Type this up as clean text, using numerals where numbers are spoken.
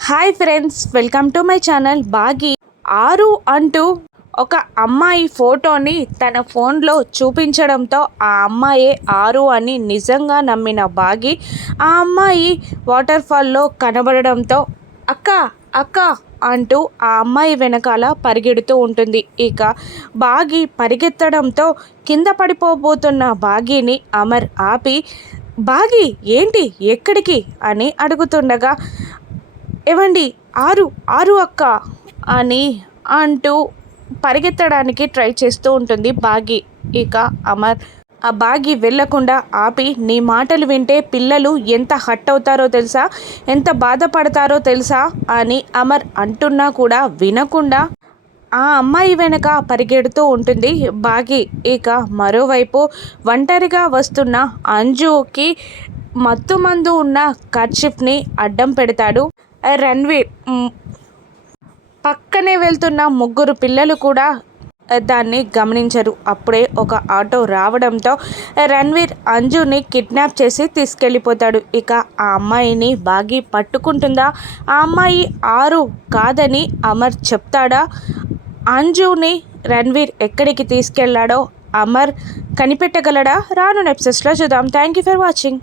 Hi friends, welcome to my channel. బాగి ఆరు అంటూ ఒక అమ్మాయి ఫోటోని తన ఫోన్లో చూపించడంతో ఆ అమ్మాయే ఆరు అని నిజంగా నమ్మిన బాగి ఆ అమ్మాయి వాటర్ ఫాల్లో కనబడడంతో అక్క అక్క అంటూ ఆ అమ్మాయి వెనకాల పరిగెడుతూ ఉంటుంది. ఇక బాగి పరిగెత్తడంతో కింద పడిపోబోతున్న బాగిని అమర్ ఆపి, బాగి ఏంటి ఎక్కడికి అని అడుగుతుండగా, ఏవండి ఆరు ఆరు అక్క అని అంటూ పరిగెత్తడానికి ట్రై చేస్తూ ఉంటుంది బాగి. ఇక అమర్ ఆ బాగి వెళ్ళకుండా ఆపి, నీ మాటలు వింటే పిల్లలు ఎంత హట్ అవుతారో తెలుసా, ఎంత బాధపడతారో తెలుసా అని అమర్ అంటున్నా కూడా వినకుండా ఆ అమ్మాయి వెనక పరిగెడుతూ ఉంటుంది బాగి. ఇక మరోవైపు ఒంటరిగా వస్తున్న అంజుకి మత్తుమందు ఉన్న కర్చీఫ్ని అడ్డం పెడతాడు రణ్వీర్. పక్కనే వెళ్తున్న ముగ్గురు పిల్లలు కూడా దాన్ని గమనించరు. అప్పుడే ఒక ఆటో రావడంతో రణ్వీర్ అంజుని కిడ్నాప్ చేసి తీసుకెళ్ళిపోతాడు. ఇక ఆ అమ్మాయిని బాగి పట్టుకుంటుందా, ఆ అమ్మాయి ఆరు కాదని అమర్ చెప్తాడా, అంజుని రణ్వీర్ ఎక్కడికి తీసుకెళ్లాడో అమర్ కనిపెట్టగలడా? రాను ఎపిసోడ్స్లో చూద్దాం. Thank you for watching.